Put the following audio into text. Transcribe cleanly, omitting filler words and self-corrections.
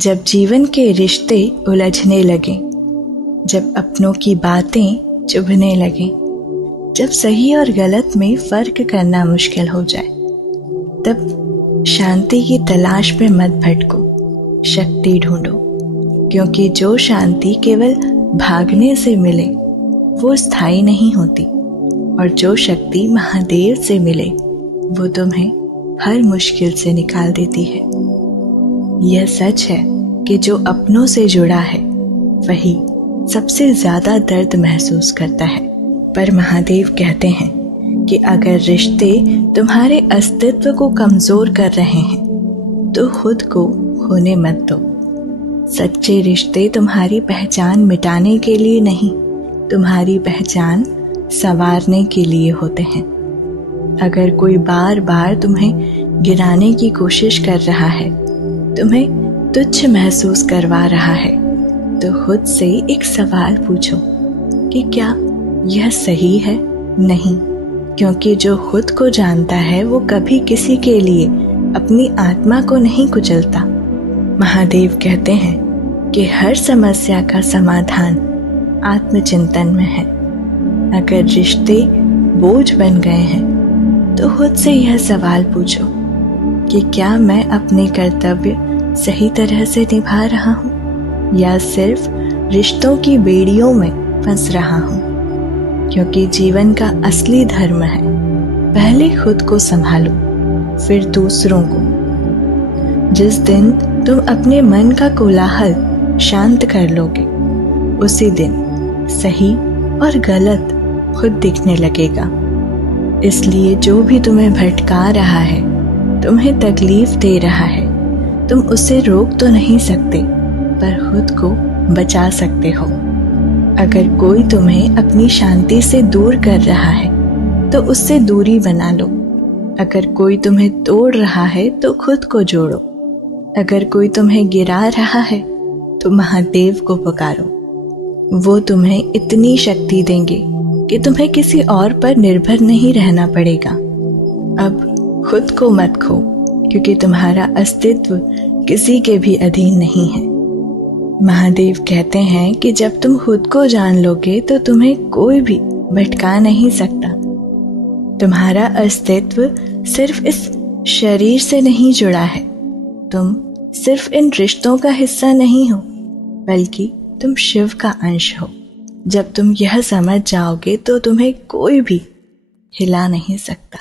जब जीवन के रिश्ते उलझने लगे, जब अपनों की बातें चुभने लगे, जब सही और गलत में फर्क करना मुश्किल हो जाए, तब शांति की तलाश में मत भटको, शक्ति ढूंढो। क्योंकि जो शांति केवल भागने से मिले वो स्थायी नहीं होती, और जो शक्ति महादेव से मिले वो तुम्हें हर मुश्किल से निकाल देती है। यह सच है कि जो अपनों से जुड़ा है वही सबसे ज्यादा दर्द महसूस करता है। पर महादेव कहते हैं कि अगर रिश्ते तुम्हारे अस्तित्व को कमजोर कर रहे हैं तो खुद को खोने मत दो। सच्चे रिश्ते तुम्हारी पहचान मिटाने के लिए नहीं, तुम्हारी पहचान संवारने के लिए होते हैं। अगर कोई बार बार तुम्हें गिराने की कोशिश कर रहा है, तुम्हें तुच्छ महसूस करवा रहा है, तो खुद से एक सवाल पूछो कि क्या यह सही है? नहीं, क्योंकि जो खुद को जानता है वो कभी किसी के लिए अपनी आत्मा को नहीं कुचलता। महादेव कहते हैं कि हर समस्या का समाधान आत्मचिंतन में है। अगर रिश्ते बोझ बन गए हैं तो खुद से यह सवाल पूछो कि क्या मैं अपने कर्तव्य सही तरह से निभा रहा हूँ या सिर्फ रिश्तों की बेड़ियों में फंस रहा हूँ। क्योंकि जीवन का असली धर्म है पहले खुद को संभालो फिर दूसरों को। जिस दिन तुम अपने मन का कोलाहल शांत कर लोगे, उसी दिन सही और गलत खुद दिखने लगेगा। इसलिए जो भी तुम्हें भटका रहा है, तुम्हें तकलीफ दे रहा है, तुम उसे रोक तो नहीं सकते पर खुद को बचा सकते हो। अगर कोई तुम्हें अपनी शांति से दूर कर रहा है तो उससे दूरी बना लो। अगर कोई तुम्हें तोड़ रहा है तो खुद को जोड़ो। अगर कोई तुम्हें गिरा रहा है तो महादेव को पुकारो। वो तुम्हें इतनी शक्ति देंगे कि तुम्हें किसी और पर निर्भर नहीं रहना पड़ेगा। अब खुद को मत खो, क्योंकि तुम्हारा अस्तित्व किसी के भी अधीन नहीं है। महादेव कहते हैं कि जब तुम खुद को जान लोगे तो तुम्हें कोई भी भटका नहीं सकता। तुम्हारा अस्तित्व सिर्फ इस शरीर से नहीं जुड़ा है। तुम सिर्फ इन रिश्तों का हिस्सा नहीं हो, बल्कि तुम शिव का अंश हो। जब तुम यह समझ जाओगे तो तुम्हें कोई भी हिला नहीं सकता।